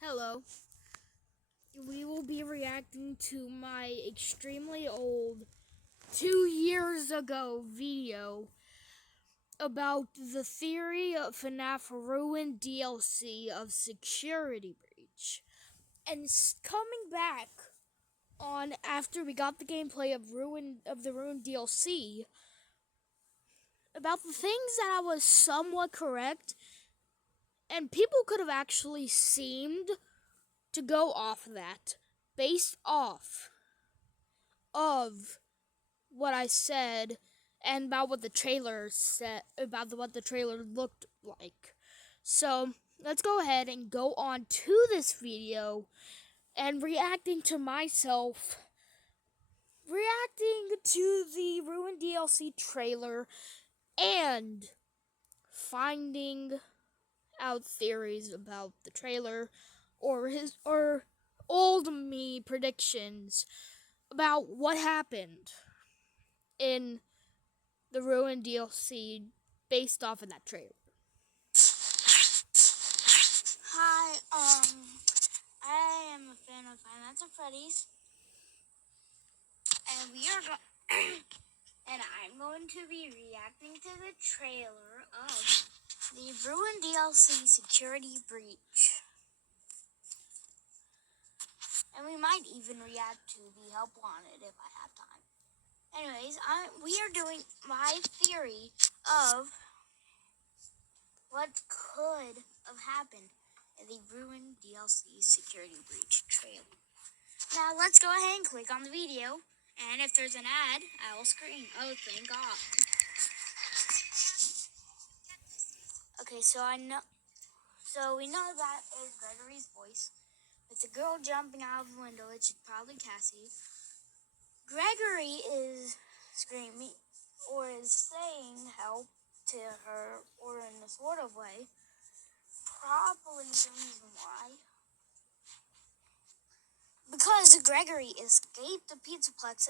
Hello. We will be reacting to my extremely old 2 years ago video about the theory of FNAF Ruined DLC of Security Breach. And coming back on after we got the gameplay of the Ruined DLC, about the things that I was somewhat correct, and people could have actually seemed to go off that based off of what I said and about what the trailer said, about what the trailer looked like. So let's go ahead and go on to this video and reacting to myself reacting to the Ruined DLC trailer and finding out theories about the trailer or old me predictions about what happened in the Ruined DLC based off of that trailer. Hi, I am a fan of Five Nights at Freddy's, and and I'm going to be reacting to the trailer of the Ruined DLC Security Breach, and we might even react to the Help Wanted if I have time. Anyways, we are doing my theory of what could have happened in the Ruined DLC Security Breach trailer. Now let's go ahead and click on the video, and if there's an ad, I will scream. Oh, thank God. Okay, so we know that is Gregory's voice. With the girl jumping out of the window, it's probably Cassie. Gregory is screaming, or is saying help to her, or in a sort of way. Probably the reason why. Because Gregory escaped the Pizzaplex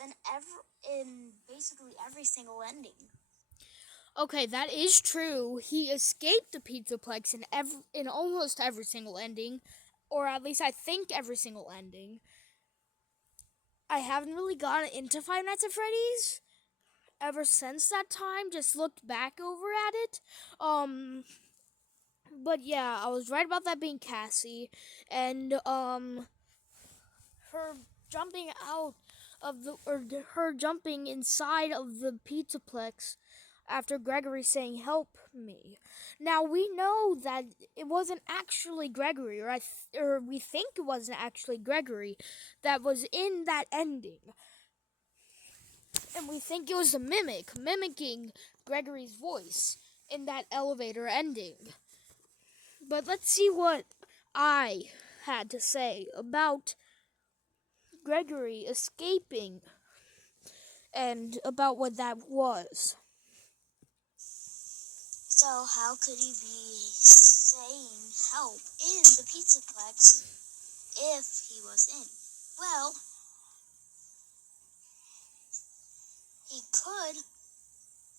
in basically every single ending. Okay, that is true. He escaped the Pizzaplex in almost every single ending, or at least I think every single ending. I haven't really gotten into Five Nights at Freddy's ever since that time. Just looked back over at it. But yeah, I was right about that being Cassie, and her jumping out of her jumping inside of the Pizzaplex after Gregory saying help me. Now we know that it wasn't actually Gregory, or we think it wasn't actually Gregory that was in that ending. And we think it was a mimicking Gregory's voice in that elevator ending. But let's see what I had to say about Gregory escaping and about what that was. So how could he be saying help in the Pizzaplex if he was in? Well, he could.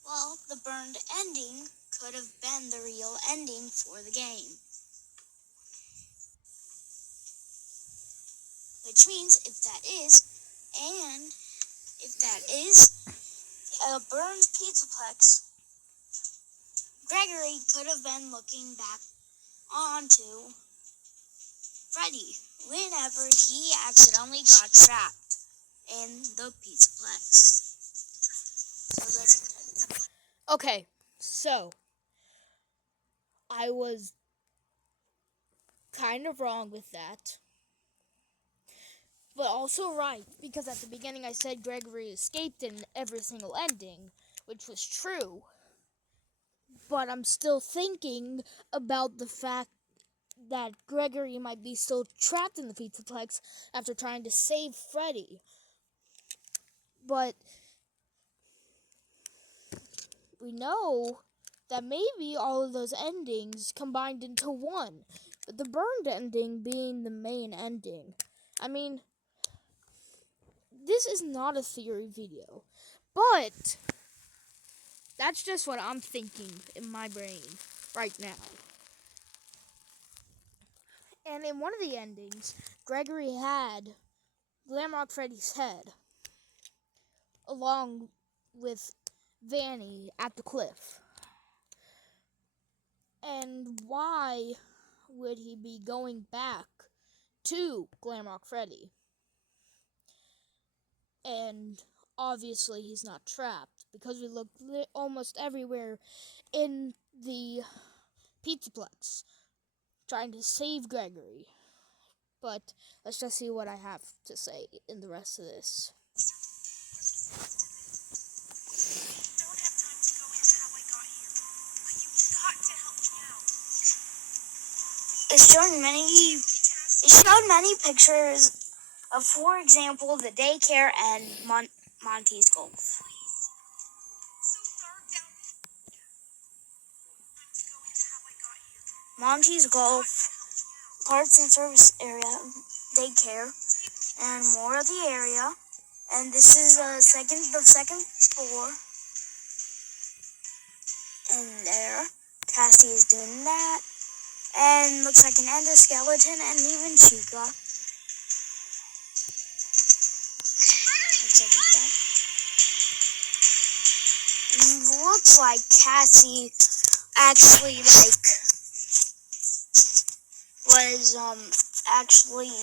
Well, the burned ending could have been the real ending for the game. Which means if that is a burned Pizzaplex, Gregory could have been looking back onto Freddy whenever he accidentally got trapped in the Pizzaplex. So that's Okay, so I was kind of wrong with that, but also right, because at the beginning I said Gregory escaped in every single ending, which was true. But I'm still thinking about the fact that Gregory might be still trapped in the Pizzaplex after trying to save Freddy. But we know that maybe all of those endings combined into one, but the burned ending being the main ending. I mean, this is not a theory video, but that's just what I'm thinking in my brain right now. And in one of the endings, Gregory had Glamrock Freddy's head along with Vanny at the cliff. And why would he be going back to Glamrock Freddy? And obviously he's not trapped because we looked almost everywhere in the Pizzaplex trying to save Gregory. But let's just see what I have to say in the rest of this. Don't have time to go into how I got here, but you've got to help me out. It showed many pictures of, for example, the daycare and Monty's Golf. So dark down there. Time to go into how I got here. Monty's Golf, parts and service area, daycare, and more of the area. And this is the second floor. And there, Cassie is doing that. And looks like an endoskeleton and even Chica. Looks like that. And looks like Cassie actually was actually,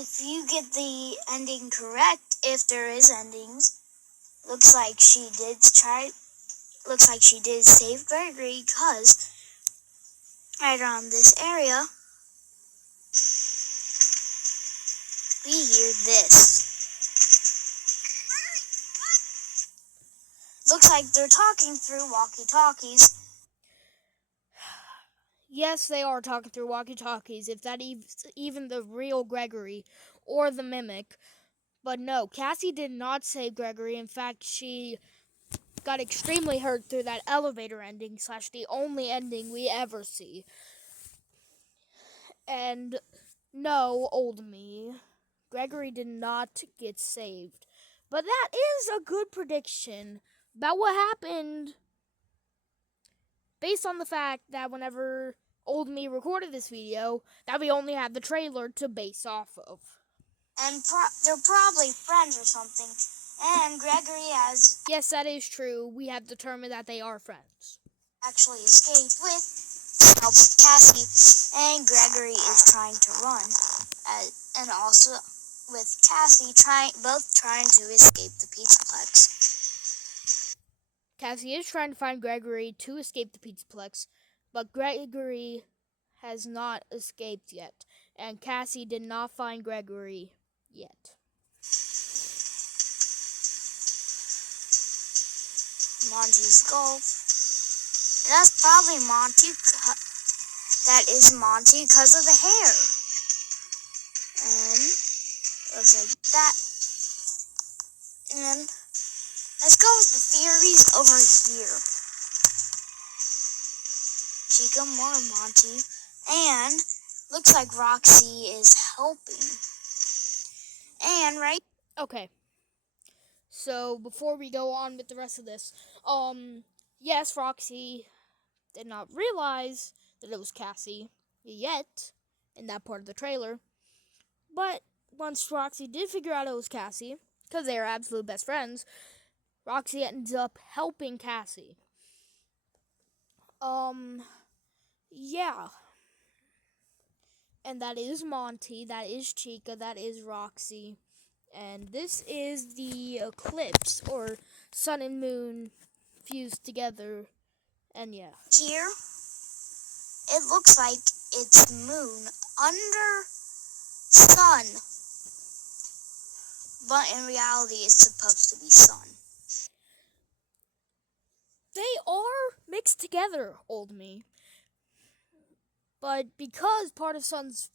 if you get the ending correct, if there is endings, looks like she did save Gregory, because right around this area we hear this. Looks like they're talking through walkie-talkies. Yes, they are talking through walkie-talkies, if that is even the real Gregory or the mimic. But no, Cassie did not save Gregory. In fact, she got extremely hurt through that elevator ending / the only ending we ever see. And no, old me, Gregory did not get saved. But that is a good prediction about what happened, based on the fact that whenever old me recorded this video, that we only had the trailer to base off of. And they're probably friends or something. And Gregory has Yes, that is true. We have determined that they are friends. actually escaped with the help of Cassie, and Gregory is trying to run. And also with Cassie both trying to escape the Pizzaplex. Cassie is trying to find Gregory to escape the Pizzaplex, but Gregory has not escaped yet, and Cassie did not find Gregory yet. Monty's Golf. That's probably Monty. That is Monty because of the hair. And looks like that. And let's go with the theories over here. Chica, more Monty. And looks like Roxy is helping. And Okay. So before we go on with the rest of this, yes, Roxy did not realize that it was Cassie yet in that part of the trailer. But once Roxy did figure out it was Cassie, because they are absolute best friends, Roxy ends up helping Cassie. Yeah. And that is Monty, that is Chica, that is Roxy. And this is the eclipse, or sun and moon fused together. And yeah. here, it looks like it's moon under sun. But in reality, it's supposed to be sun. They are mixed together, old me. But because part of Sun's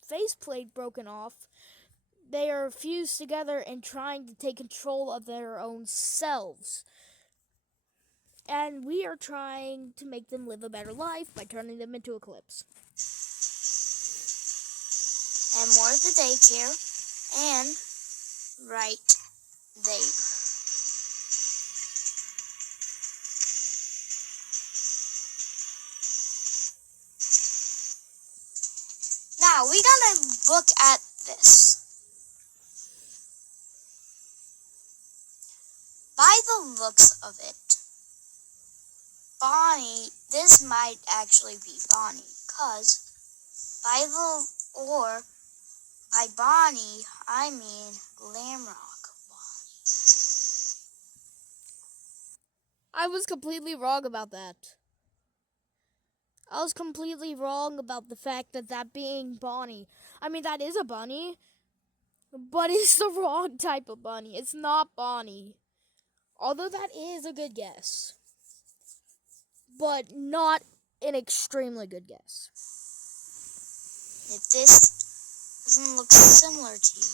faceplate broken off, they are fused together and trying to take control of their own selves. And we are trying to make them live a better life by turning them into Eclipse. And more of the daycare. And right there. Now we gotta look at this. By the looks of it, Bonnie, this might actually be Bonnie, cause by Bonnie, I mean Glamrock Bonnie. I was completely wrong about that. I was completely wrong about the fact that being Bonnie. I mean, that is a bunny, but it's the wrong type of bunny. It's not Bonnie. Although that is a good guess, but not an extremely good guess. If this doesn't look similar to you,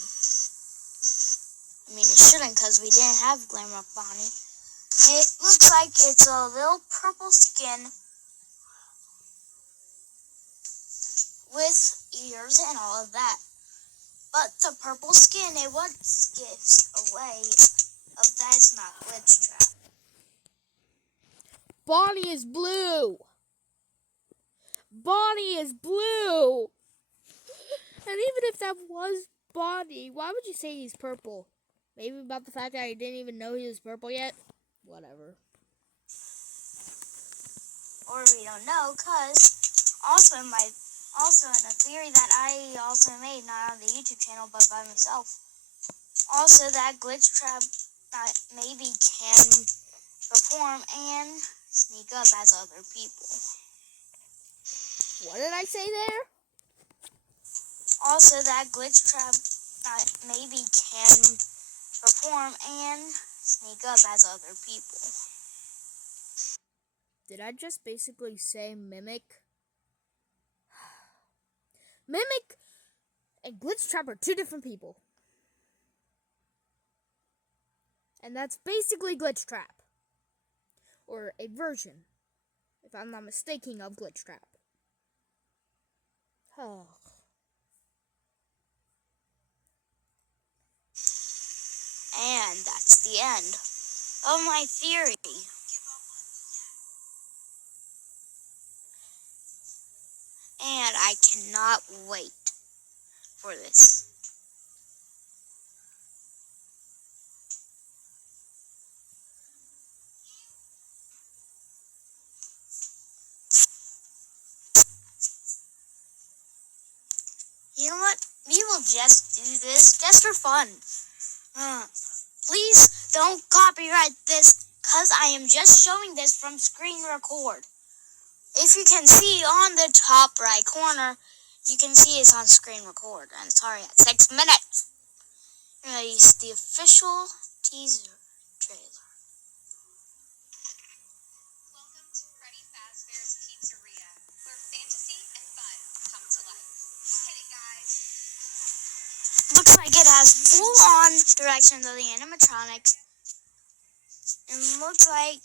I mean, it shouldn't because we didn't have Glamrock Bonnie. It looks like it's a little purple skin with ears and all of that. But the purple skin, it what gives away of that is not Glitch Trap. Bonnie is blue. Bonnie is blue. And even if that was Bonnie, why would you say he's purple? Maybe about the fact that I didn't even know he was purple yet? Whatever. Or we don't know, because also in a theory that I also made, not on the YouTube channel, but by myself. Also, that Glitch Trap maybe can perform and sneak up as other people. What did I say there? Also, that Glitch Trap maybe can perform and sneak up as other people. Did I just basically say mimic? Mimic and Glitch Trap are two different people. And that's basically Glitch Trap. Or a version, if I'm not mistaken, of Glitch Trap. Oh. And that's the end of my theory. And I cannot wait for this. You know what? We will just do this just for fun. Please don't copyright this, because I am just showing this from screen record. If you can see on the top right corner, you can see it's on screen record. And it's already at 6 minutes. Release the official teaser trailer. Welcome to Freddy Fazbear's Pizzeria, where fantasy and fun come to life. Hit it, guys. Looks like it has full-on directions of the animatronics. And looks like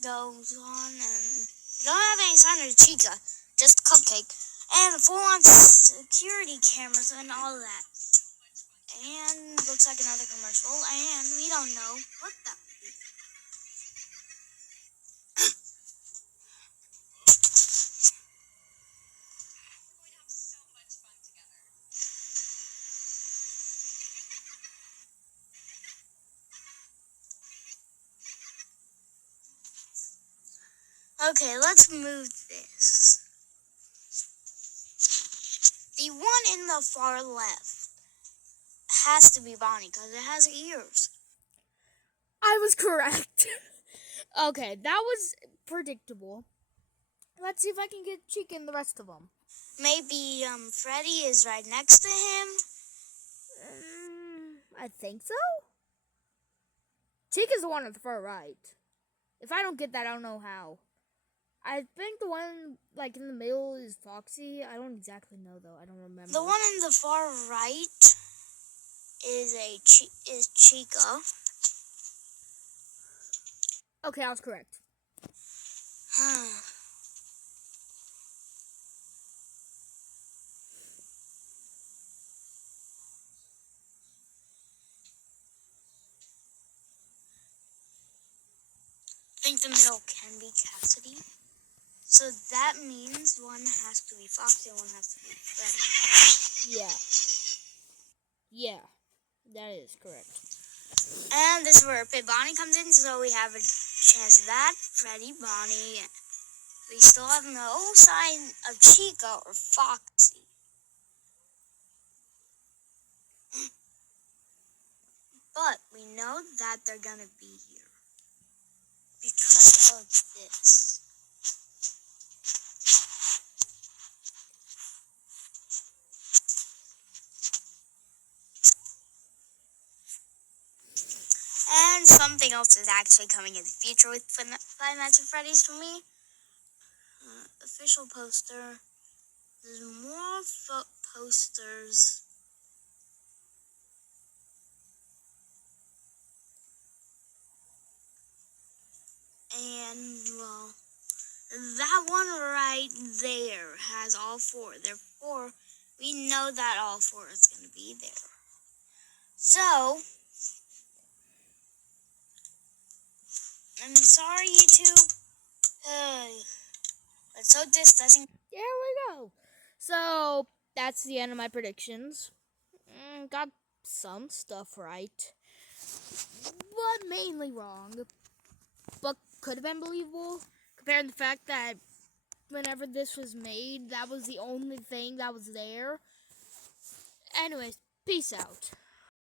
goes on and we don't have any sign of Chica, just Cupcake, and full-on security cameras and all of that. And looks like another commercial, and we don't know what that would be. We're going to have so much fun together. Okay, let's move this. The one in the far left has to be Bonnie because it has ears. I was correct. Okay, that was predictable. Let's see if I can get Chica and the rest of them. Maybe Freddy is right next to him. I think so. Chica's the one at the far right. If I don't get that, I don't know how. I think the one like in the middle is Foxy. I don't exactly know though. I don't remember. The one in the far right is Chica. Okay, I was correct. I think the middle can be Cassidy. So that means one has to be Foxy and one has to be Freddy. Yeah. Yeah. That is correct. And this is where Pit Bonnie comes in, so we have a chance of that. Freddy, Bonnie. We still have no sign of Chica or Foxy. But we know that they're gonna be here because of this. And something else is actually coming in the future with Five Nights at Freddy's for me. Official poster. There's more posters. And, well, that one right there has all four. Therefore, we know that all four is going to be there. So, I'm sorry, YouTube. Let's hope this doesn't. There we go. So, that's the end of my predictions. Got some stuff right, but mainly wrong. But could have been believable, compared to the fact that whenever this was made, that was the only thing that was there. Anyways, peace out.